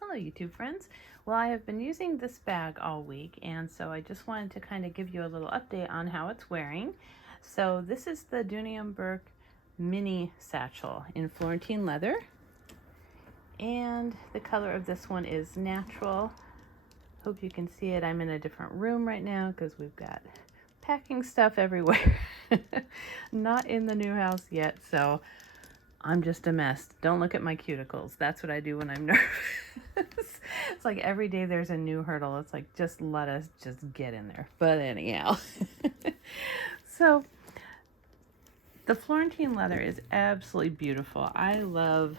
Hello YouTube friends. Well, I have been using this bag all week, and so I just wanted to kind of give you a little update on how it's wearing. So this is the Dooney mini satchel in Florentine leather, and the color of this one is natural. Hope you can see it. I'm in a different room right now because we've got packing stuff everywhere. Not in the new house yet, so I'm just a mess. Don't look at my cuticles. That's what I do when I'm nervous. It's like every day there's a new hurdle. It's like, just let us just get in there. But anyhow. So the Florentine leather is absolutely beautiful. I love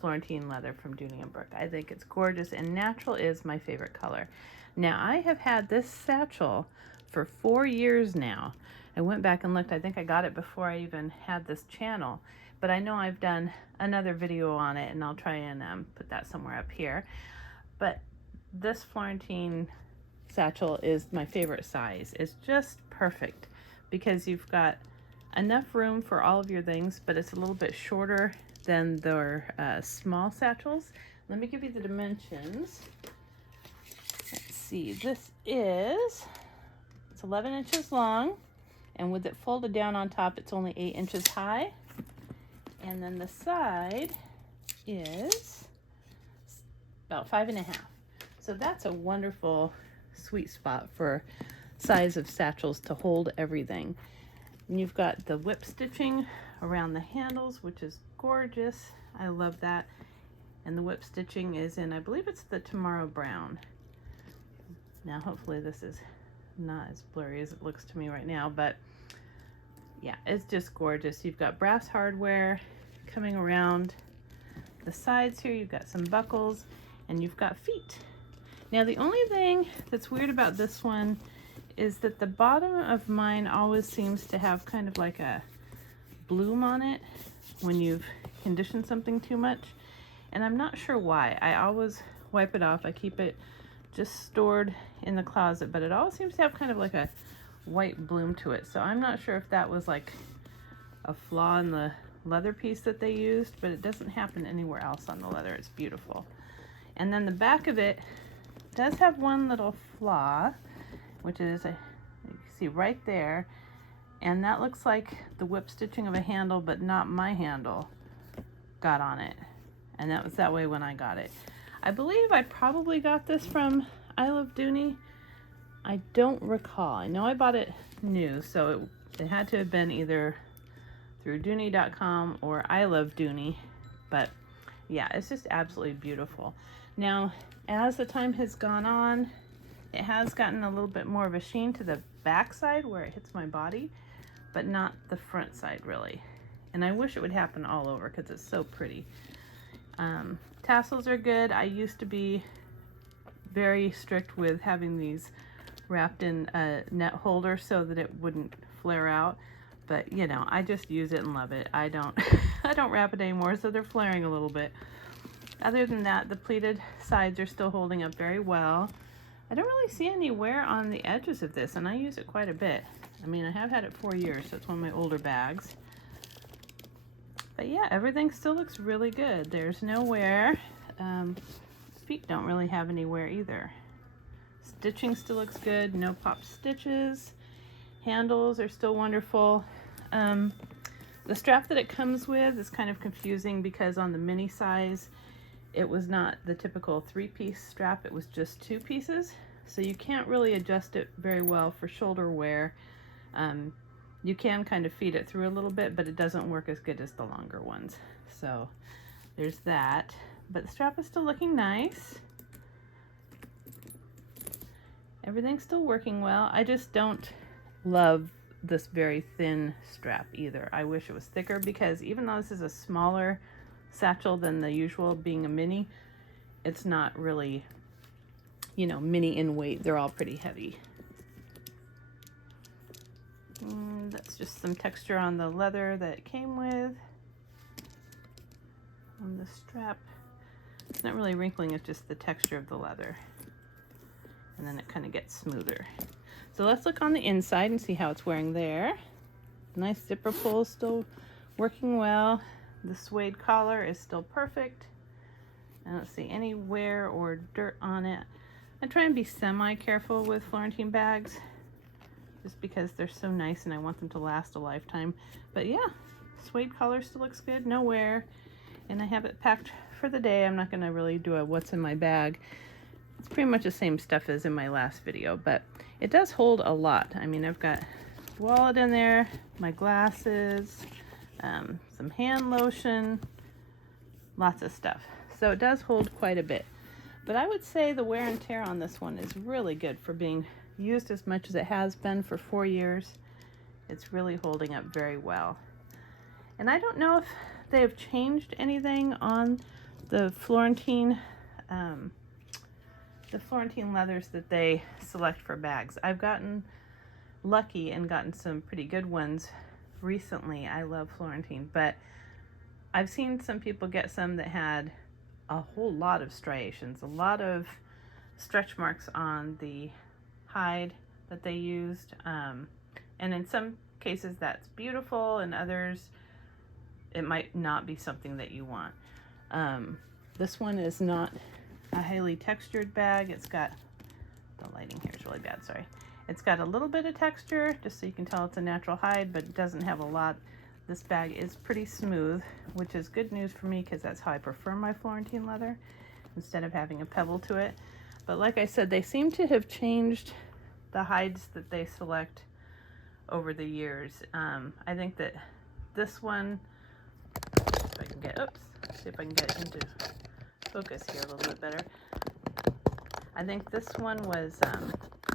Florentine leather from Dooney & Bourke. I think it's gorgeous, and natural is my favorite color. Now, I have had this satchel for 4 years now. I went back and looked. I think I got it before I even had this channel, but I know I've done another video on it, and I'll try and put that somewhere up here. But this Florentine satchel is my favorite size. It's just perfect because you've got enough room for all of your things, but it's a little bit shorter than their small satchels. Let me give you the dimensions. Let's see, it's 11 inches long, and with it folded down on top, it's only 8 inches high. And then the side is about 5.5. So that's a wonderful sweet spot for size of satchels to hold everything. And you've got the whip stitching around the handles, which is gorgeous. I love that. And the whip stitching is in, I believe it's the Tomorrow Brown. Now, hopefully this is not as blurry as it looks to me right now, but yeah, it's just gorgeous. You've got brass hardware coming around the sides here. You've got some buckles, and you've got feet. Now, the only thing that's weird about this one is that the bottom of mine always seems to have kind of like a bloom on it when you've conditioned something too much, and I'm not sure why. I always wipe it off. I keep it just stored in the closet, but it always seems to have kind of like a white bloom to it. So I'm not sure if that was like a flaw in the leather piece that they used, but it doesn't happen anywhere else on the leather. It's beautiful. And then the back of it does have one little flaw, which is you can see right there, and that looks like the whip stitching of a handle, but not my handle got on it, and that was that way when I got it. I believe I probably got this from I Love Dooney. I don't recall. I know I bought it new, so it had to have been either through Dooney.com or I Love Dooney, but yeah, it's just absolutely beautiful. Now, as the time has gone on, it has gotten a little bit more of a sheen to the back side where it hits my body, but not the front side really. And I wish it would happen all over because it's so pretty. Tassels are good. I used to be very strict with having these wrapped in a net holder so that it wouldn't flare out, but you know, I just use it and love it. I don't I don't wrap it anymore, so they're flaring a little bit. Other than that, the pleated sides are still holding up very well. I don't really see any wear on the edges of this, and I use it quite a bit. I mean, I have had it 4 years, so it's one of my older bags. But yeah, everything still looks really good. There's no wear. Feet don't really have any wear either. Stitching still looks good. No pop stitches. Handles are still wonderful. The strap that it comes with is kind of confusing because on the mini size, it was not the typical 3-piece strap. It was just 2 pieces. So you can't really adjust it very well for shoulder wear. You can kind of feed it through a little bit, but it doesn't work as good as the longer ones. So there's that. But the strap is still looking nice. Everything's still working well. I just don't love this very thin strap either. I wish it was thicker because even though this is a smaller satchel than the usual, being a mini, it's not really, you know, mini in weight. They're all pretty heavy. That's just some texture on the leather that it came with. On the strap, it's not really wrinkling, it's just the texture of the leather. And then it kind of gets smoother. So let's look on the inside and see how it's wearing there. Nice zipper pull still working well. The suede collar is still perfect. I don't see any wear or dirt on it. I try and be semi-careful with Florentine bags just because they're so nice and I want them to last a lifetime. But yeah, suede collar still looks good, no wear, and I have it packed for the day. I'm not gonna really do a what's in my bag. It's pretty much the same stuff as in my last video, but it does hold a lot. I mean, I've got wallet in there, my glasses, some hand lotion, lots of stuff. So it does hold quite a bit. But I would say the wear and tear on this one is really good for being used as much as it has been for 4 years. It's really holding up very well. And I don't know if they have changed anything on the Florentine leathers that they select for bags. I've gotten lucky and gotten some pretty good ones recently. I love Florentine, but I've seen some people get some that had a whole lot of striations, a lot of stretch marks on the hide that they used. And in some cases that's beautiful, and others it might not be something that you want. This one is not a highly textured bag. It's got, the lighting here is really bad, sorry. It's got a little bit of texture, just so you can tell it's a natural hide, but it doesn't have a lot. This bag is pretty smooth, which is good news for me because that's how I prefer my Florentine leather, instead of having a pebble to it. But like I said, they seem to have changed the hides that they select over the years. I think that this one, if I can get, see if I can get into focus here a little bit better. I think this one was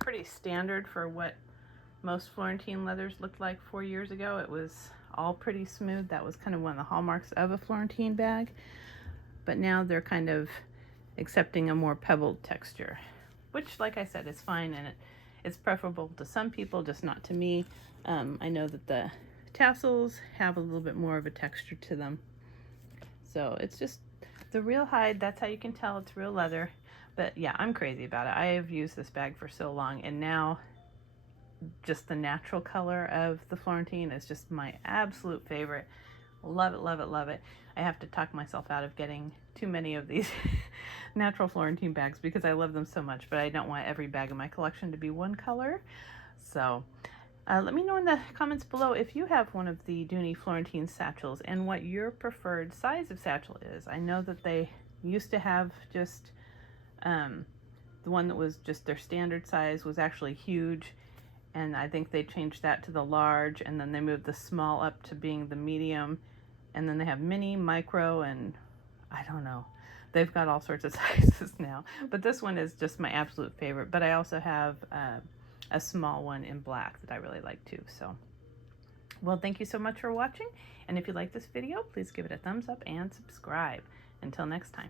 pretty standard for what most Florentine leathers looked like 4 years ago. It was all pretty smooth. That was kind of one of the hallmarks of a Florentine bag. But now they're kind of accepting a more pebbled texture, which, like I said, is fine, and it's preferable to some people, just not to me. I know that the tassels have a little bit more of a texture to them. So it's just the real hide. That's how you can tell it's real leather. But yeah, I'm crazy about it. I have used this bag for so long, and now just the natural color of the Florentine is just my absolute favorite. Love it, love it, love it. I have to talk myself out of getting too many of these natural Florentine bags because I love them so much, but I don't want every bag in my collection to be one color. So let me know in the comments below if you have one of the Dooney Florentine satchels and what your preferred size of satchel is. I know that they used to have just the one that was just their standard size was actually huge, and I think they changed that to the large, and then they moved the small up to being the medium, and then they have mini, micro, and I don't know. They've got all sorts of sizes now, but this one is just my absolute favorite. But I also have a small one in black that I really like too. So, well, thank you so much for watching, and if you like this video, please give it a thumbs up and subscribe. Until next time.